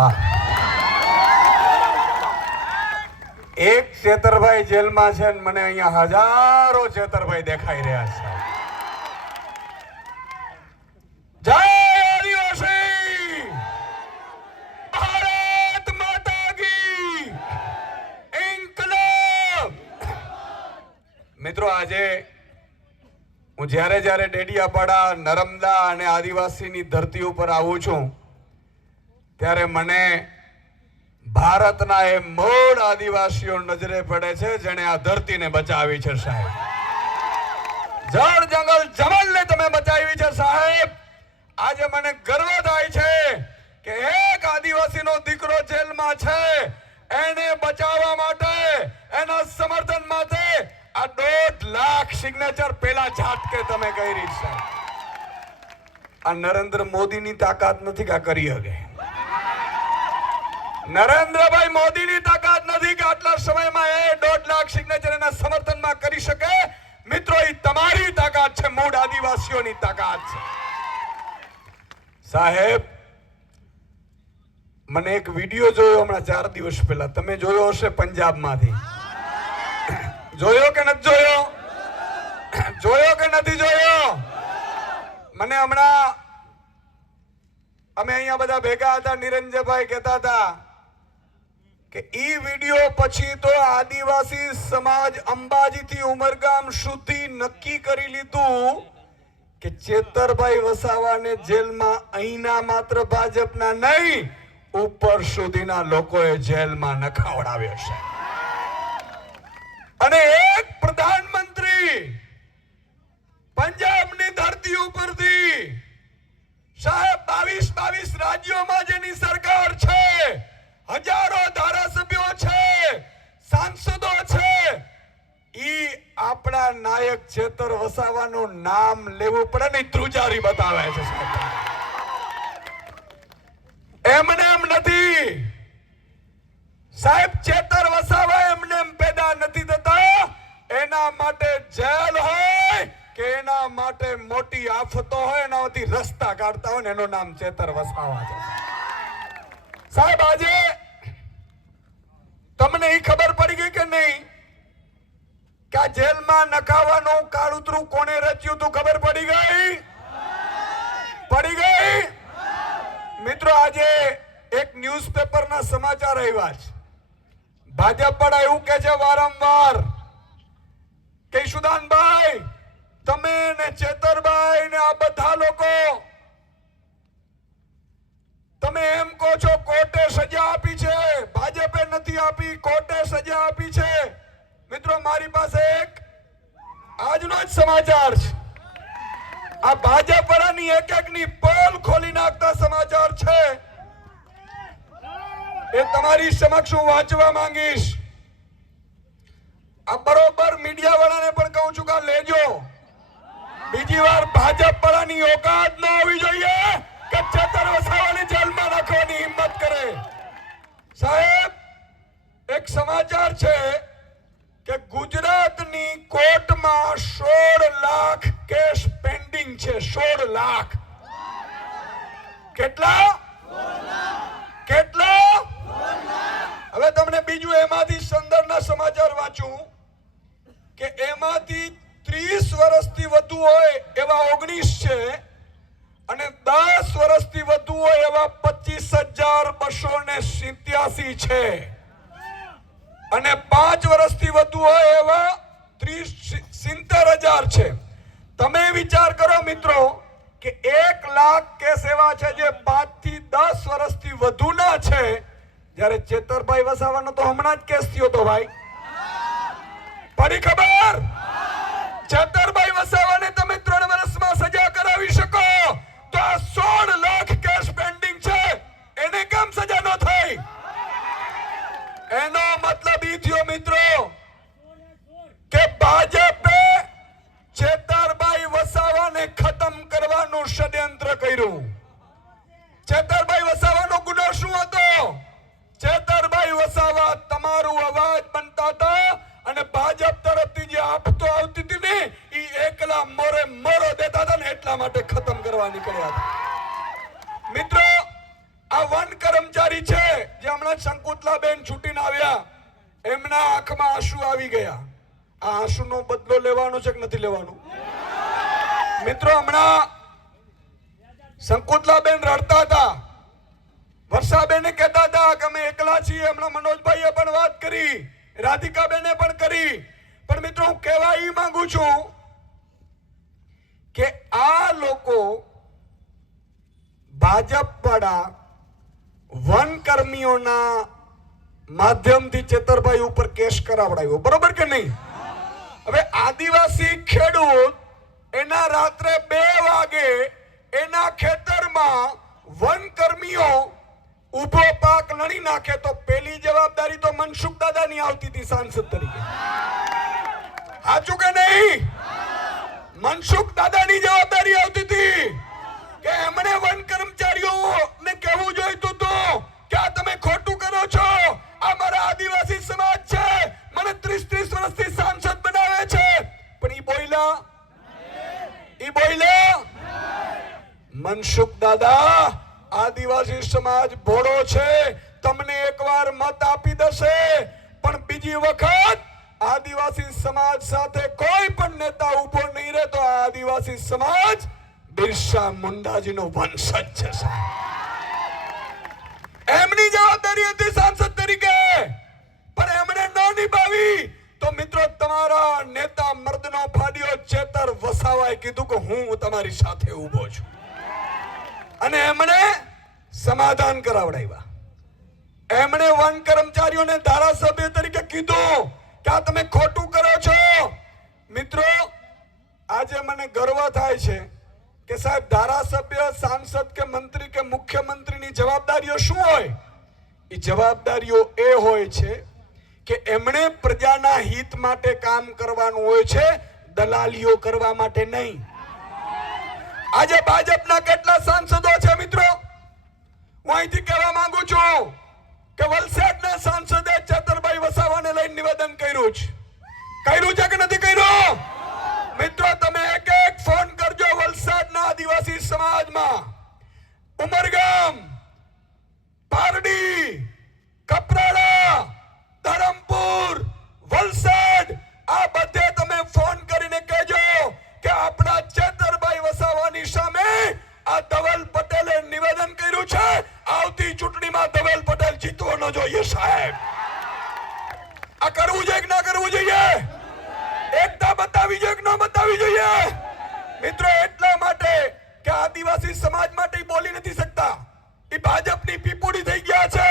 વાહ, એક ચેતરભાઈ જેલમાં છે ને મને અહીંયા હજારો ચેતરભાઈ દેખાઈ રહ્યા છે. જય આદિવાસી, ભારત માતા કી ઇન્કલાબ. મિત્રો, આજે હું જ્યારે ડેડિયાપાડા, નર્મદા અને આદિવાસીની ધરતી ઉપર આવું છું ત્યારે મને ભારતના એ મૂળ આદિવાસીઓ નજરે પડે છે જેણે આ ધરતીને બચાવી છે. સાહેબ, જળ જંગલ જમલને તમે બચાવી છે. સાહેબ, આજે મને ગર્વ થાય છે કે એક આદિવાસીનો દીકરો જેલમાં છે, એને બચાવવા માટે, એના સમર્થન માટે આ 1.5 લાખ સિગ્નેચર પેલા ઝાટકે તમે કરી છે. આ નરેન્દ્ર મોદીની તાકાત નથી કે આ કરી શકે. નરેન્દ્રભાઈ મોદીની તાકાત નથી કે આટલા સમયમાં એ 1.5 લાખ સિગ્નેચર એના સમર્થનમાં કરી શકે. મિત્રો, એ તમારી તાકાત છે, મૂળ આદિવાસીઓની તાકાત છે. સાહેબ, મને એક વિડીયો જોયો હમણાં 4 દિવસ પહેલા, તમે જોયો હશે, પંજાબમાંથી. જોયો કે નથી જોયો? જોયો કે નથી જોયો? મને હમણાં અમે અહીંયા બધા ભેગા હતા, નિરંજનભાઈ કહેતા હતા કે ઈ વિડીયો પછી તો આદિવાસી સમાજ અંબાજીથી ઉમરગામ સુધી નક્કી કરી લીધું કે ચેતરભાઈ વસાવાને જેલમાં અહીંના માત્ર ભાજપના નહીં, ઉપર સુધીના લોકોએ જેલમાં નખાવડાવ્યો છે. અને એક પ્રધાનમંત્રી પંજાબની ધરતી ઉપરથી, સાહેબ, 22 રાજ્યોમાં જેની સરકાર છે, હજારો ધારાસભ્યો છે, સાંસદો છે, ઈ આપણા નાયક ચેતર વસાવાનું નામ લેવું પડે ને ધ્રુજારી બતાવે છે. એમને એમ નથી સાહેબ, ચેતર વસાવા એમને એમ પેદા નથી થતા. એના માટે જેલ હોય કે એના માટે મોટી આફતો હોય, એનાથી રસ્તા કાઢતા હોય ને એનું નામ ચેતર વસાવા છે. સાહેબ, આજે તમને એ ખબર પડી ગઈ કે નહીં કે આ જેલમાં નખાવાનું કાળુતરું કોને રચ્યું તું? ખબર પડી ગઈ? પડી ગઈ? મિત્રો, આજે એક ન્યૂઝપેપરના સમાચાર આવ્યા છે. ભાજપ પણ એવું કે છે વારંવાર કે સુદાનભાઈ, તમે ને ચેતરભાઈ ને આ બધા લોકો તમે એમ કહો છો કોર્ટે સજા આપી છે, ભાજપે નથી આપી, કોર્ટે સજા આપી છે. મિત્રો, મારી પાસે એક આજનો જ સમાચાર છે. આ ભાજપ વાળાની એક-એકની પોલ ખોલી નાખતા સમાચાર છે. એ તમારી સમક્ષ હું વાંચવા માંગીશ. આ બરોબર મીડિયા વાળાને પણ કહું છું કે લેજો. બીજી વાર ભાજપ વાળાની ઓકાત ન હોવી જોઈએ કે ચેતર વસાવાને જેલમાં નાખવાની હિંમત કરે. સાહેબ, એક સમાચાર છે કે ગુજરાતની કોર્ટમાં 16 લાખ કેસ પેન્ડિંગ છે. 16 લાખ. કેટલા? કેટલા? હવે તમને બીજું એમાંથી સંદર્ભના સમાચાર વાંચું કે એમાંથી 30 વર્ષથી વધુ હોય એવા 19 છે અને 10 વર્ષથી વધુ હોય એવા 25,287 છે અને 5 વર્ષથી વધુ હોય એવા 70,000 છે. તમે વિચાર કરો મિત્રો કે 1 લાખ કેસ એવા છે જે 5 થી 10 વર્ષથી વધુના છે, જ્યારે ચેતરભાઈ વસાવાનો તો હમણાં જ કેસ થયો તો ભાઈ. પડી ખબર? ચેતરભાઈ વસાવાને તમે 3 વર્ષમાં સજા કરાવી શકો તો આ 16 લાખ કેસ પેન્ડિંગ છે એને કેમ સજા ન થઈ? એનો મતલબ ઈ થયો મિત્રો કે ભાજપે ચેતરભાઈ વસાવાને ખતમ કરવાનું ષડયંત્ર કર્યું. ચેતરભાઈ વસાવાનો ગુનો શું હતો? ચેતરભાઈ વસાવા તમારું અવાજ બનતા હતા અને ભાજપ તરફથી જે આપતો આવતી હતી ને એ એકલા મોરે મોરો દેતા હતા ને એટલા માટે ખતમ કરવા નીકળ્યા હતા. મિત્રો, આ વન કર્મચારી છે સંકોતલાબેન છૂટીને આવ્યા, એમના આંખમાં આંસુ આવી ગયા. આ આંસુનો બદલો લેવાનો છે કે નથી લેવાનો? મિત્રો, હમણાં સંકોતલાબેન રડતા હતા. વર્ષાબેને કહેતા હતા કે અમે એકલા છીએ. હમણાં મનોજભાઈએ પણ વાત કરી, રાધિકાબેને પણ કરી. પણ મિત્રો, હું કહેવા એ માંગુ છું કે આ લોકો ભાજપ વાળા વનકર્મીઓના માધ્યમથી ચેતરભાઈ ઉપર કેસ કરાવડાવ્યો, બરોબર કે નહીં? હવે આદિવાસી ખેડૂત એના રાત્રે 2 વાગે એના ખેતરમાં વનકર્મીઓ ઉભો પાક લણી નાખે તો પેલી જવાબદારી તો મનસુખ દાદાની આવતી હતી સાંસદ તરીકે. સાચું કે નહીં? મનસુખ દાદાની જવાબદારી આવતી હતી કે એમણે વન કર્મચારીઓને કહેવું જોઈતું હતું કે આ તમે ખોટું કરો છો, આ મારા આદિવાસી સમાજ છે, મને 30 વર્ષથી સાંસદ બનાવે છે. પણ ઈ બોલ્યા મનસુખ દાદા, આદિવાસી સમાજ ભોળો છે, તમને એકવાર મત આપી દેશે, પણ બીજી વખત આદિવાસી સમાજ સાથે કોઈ પણ નેતા ઉભો નહીં રહે તો આદિવાસી સમાજ બિરસા મુંડાજીનો વંશજ છે. એમની જવાબદારી હતી સાંસદ તરીકે, પણ એમણે ન નિભાવી. તો મિત્રો, તમારા નેતા મર્દનો ફાડ્યો ચેતર વસાવાએ કીધું કે હું તમારી સાથે ઉભો છું, અને એમણે સમાધાન કરાવડાવ્યા. એમણે વન કર્મચારીઓને ધારાસભ્ય તરીકે કીધું કે આ તમે ખોટું કરો છો. મિત્રો, આજે મને ગર્વ થાય છે કે સાહેબ, ધારાસભ્ય, સાંસદ કે મંત્રી કે મુખ્યમંત્રીની જવાબદારીઓ શું હોય? એ જવાબદારીઓ એ હોય છે કે એમણે પ્રજાના હિત માટે કામ કરવાનું હોય છે, દલાલીઓ કરવા માટે નહીં. આજે ભાજપના કેટલા સાંસદો છે મિત્રો? હું અહીંથી કહેવા માંગુ છું કે વલસાડના સાંસદે ચેતરભાઈ વસાવાને લઈને નિવેદન કર્યું છે કે નથી કર્યું? મિત્રો, તમે એક ફોન કરજો વલસાડના આદિવાસી સમાજમાં, ઉમરગામ, પારડી, કપરાડા, ધરમપુર, વલસાડ, આ બધે તમે ફોન કરીને કહેજો કે આપણા ચેતરભાઈ વસાવાની સામે આ ધવલ પટેલે નિવેદન કર્યું છે. આવતી ચૂંટણીમાં ધવલ પટેલ જીતવો ન જોઈએ સાહેબ. આ કરવું જોઈએ કે ના કરવું જોઈએ? એકતા બતાવી જોઈએ કે ન બતાવી જોઈએ? મિત્રો, એટલા માટે કે આદિવાસી સમાજ માટે બોલી નથી શકતા. એ ભાજપની પીપુડી થઈ ગયા છે.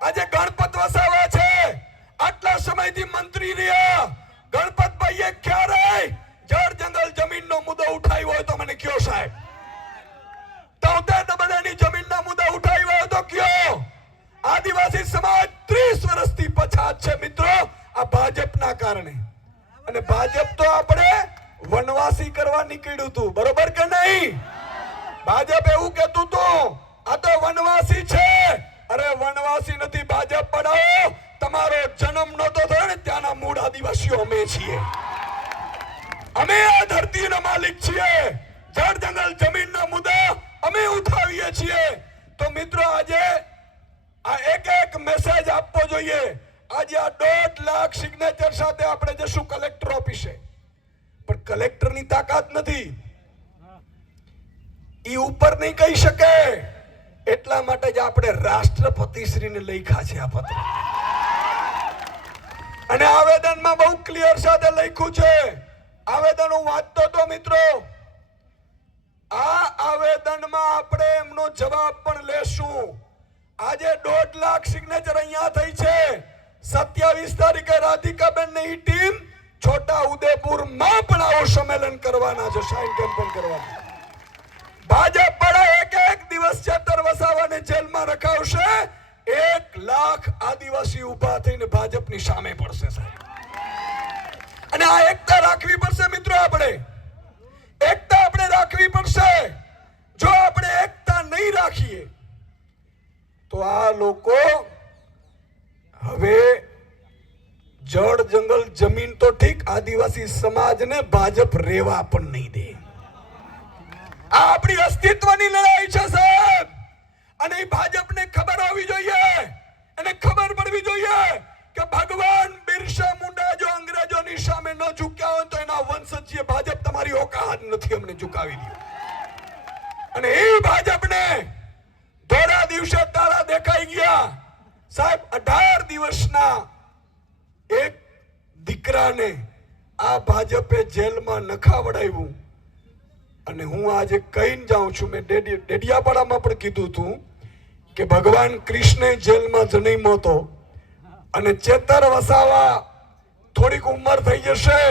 આજે ગણપત વસાવા છે, આટલા સમયથી મંત્રી રહ્યા. ગણપતભાઈએ ક્યારે જળ જંગલ જમીનનો મુદ્દો ઉઠાવ્યો હોય તો મને કયો સાહેબ? 73 બધાની જમીનના મુદ્દા ઉઠાવ્યો હોય તો કયો? આદિવાસી સમાજ 30 વર્ષથી પછાત છે મિત્રો, આ ભાજપના કારણે. અને ભાજપ તો આપણે વનવાસી કરવા નીકળ્યું હતું, બરોબર કે નહીં? ભાજપ એવું કહેતું હતું આ તો વનવાસી છે. અરે વનવાસી નથી ભાજપ, પડાવો. તમારો જન્મ નહોતો થયો ને ત્યાંના મૂળ આદિવાસીઓ અમે છીએ. અમે આ ધરતીના માલિક છીએ. જળ જંગલ જમીનના મુદ્દા અમે ઉઠાવીએ છીએ. તો મિત્રો, આજે આ એક મેસેજ આપવો જોઈએ. આજે આ 1.5 લાખ સિગ્નેચર સાથે આપણે જશું કલેક્ટર ઓફિસે, પણ કલેક્ટરની તાકાત નથી, ઈ ઉપર નહીં કહી શકે. એટલા માટે જ આપણે રાષ્ટ્રપતિશ્રીને લખ્યા છે આ પત્ર, અને આવેદનમાં બહુ ક્લિયર સાથે લખ્યું છે. આવેદન હું વાંચતો તો મિત્રો, આ આવેદનમાં આપણે એમનો જવાબ પણ લેશું. આજે 1.5 લાખ સિગ્નેચર અહીંયા થઈ છે. 27 તારીખે રાધિકાબેન ની ટીમ છોટા ઉદેપુરમાં પણ આવો સંમેલન કરવાના છે, સાઇન કેમ્પેન કરવાના. ભાજપ વાળા એક દિવસ ચેતર વસાવાને જેલમાં રખાવશે. 1 લાખ આદિવાસી ઉભા થઈને ભાજપની સામે પડશે સાહેબ. અને આ એકતા રાખવી પડશે મિત્રો. આપણે એકતા રાખવી પડશે. જો આપણે એકતા નહીં રાખીએ તો આ લોકો હવે જળ જંગલ જમીન તો ઠીક, આદિવાસી સમાજને ભાજપ રેવા પણ નહીં દે. આ આપણી અસ્તિત્વની લડાઈ છે સાહેબ, અને ભાજપને ખબર હોવી જોઈએ. એને ખબર પડવી જોઈએ કે ભગવાન બિરસા મુંડા જો અંગ્રેજોની સામે ન ઝૂક્યા હોય તો એના વંશજીય ભાજપ તમારી ઓકાત નથી અમને ઝુકાવી દીધું. અને એ ભાજપને થોડા દિવસે તાળા દેખાઈ ગયા. સાહેબ 18 દિવસના એક દીકરાને આ ભાજપે જેલમાં નખાવડાવ્યું. અને હું આજે કહીને જાઉં છું, મેં ડેડિયાપાડામાં પણ કીધું હતું કે ભગવાન કૃષ્ણ જેલમાં જન્મ્યો હતો અને ચેતર વસાવા થોડીક ઉંમર થઈ જશે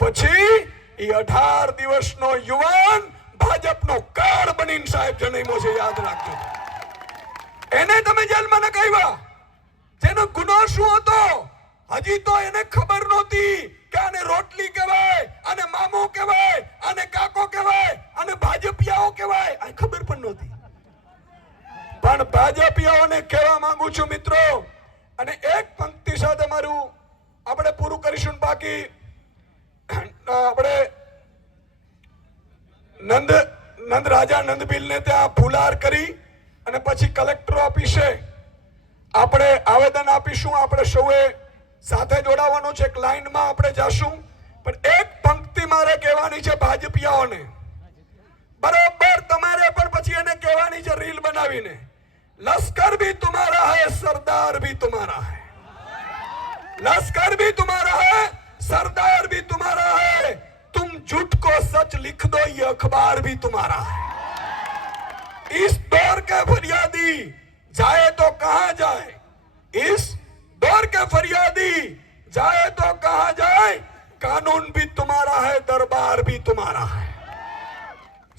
પછી એ 18 દિવસનો યુવાન ભાજપનો કાર્ડ બનીને સાહેબ જન્મ્યો છે. યાદ રાખજો. એને તમે જેલમાં નખાવ્યા. જેનો ગુનો શું હતો હજી તો એને ખબર નહોતી કે આને રોટલી કહેવાય, આને મામો કહેવાય, આને કાકો કહેવાય, આને ભાજપિયાઓ કહેવાય. આ ખબર પણ નહોતી. પણ ભાજપિયાઓને કહેવા માંગુ છું મિત્રો, અને એક પંક્તિ સાથે મારું આપણે પૂરું કરીશું. બાકી આપણે નંદ રાજા નંદબીલને ત્યાં ફુલાર કરી અને પછી કલેક્ટર ઓફિસે આપણે આવેદન આપીશું. આપણે સૌએ સાથે જોડાવાનું છે. એક લાઈનમાં આપણે જાશું. પણ એક પંક્તિ મારે કહેવાની છે ભાજપિયાઓને. બરોબર તમારે પણ પછી એને કહેવાની છે રીલ બનાવીને, लश्कर भी तुम्हारा है सरदार भी तुम्हारा है, लश्कर भी तुम्हारा है सरदार भी तुम्हारा है, तुम झूठ को सच लिख दो ये अखबार भी तुम्हारा है. इस दौर के फरियादी जाए तो कहां जाए, इस दौर के फरियादी जाए तो कहां जाए, कानून भी तुम्हारा है दरबार भी तुम्हारा है.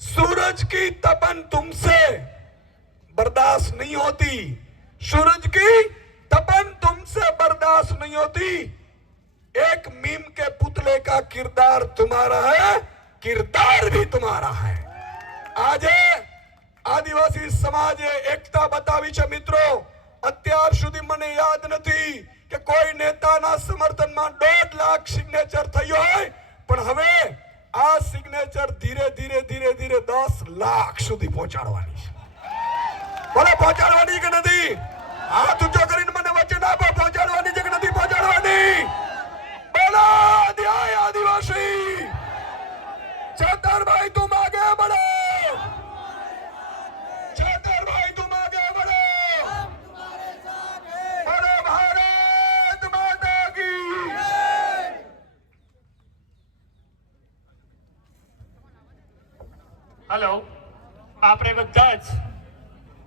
सूरज की तपन तुमसे बर्दाश्त नहीं होती, सूरज की तपन तुमसे बर्दाश्त नहीं होती, एक मीम के पुतले का किरदार तुम्हारा है, किरदार भी तुम्हारा है. આજે આદિવાસી સમાજે એકતા બતાવી છે મિત્રો. અત્યાર સુધી મને યાદ નથી કે કોઈ નેતાના સમર્થનમાં 1.5 લાખ સિગ્નેચર થયો હોય, પણ હવે આ સિગ્નેચર ધીરે ધીરે ધીરે ધીરે 10 લાખ સુધી પહોંચાડવાની છે. બોલો પહોંચાડવાની કે નથી? હાથ ઊંચો કરીને મને વચન આપો, પહોંચાડવાની છે કે નથી પહોંચાડવાની? બોલો ધ્યાય આદિવાસી. છતરભાઈ તું આગે બઢો, છતરભાઈ તું આગે બઢો. બોલો ભારત માતા કી. હેલો, આપણે બધા જ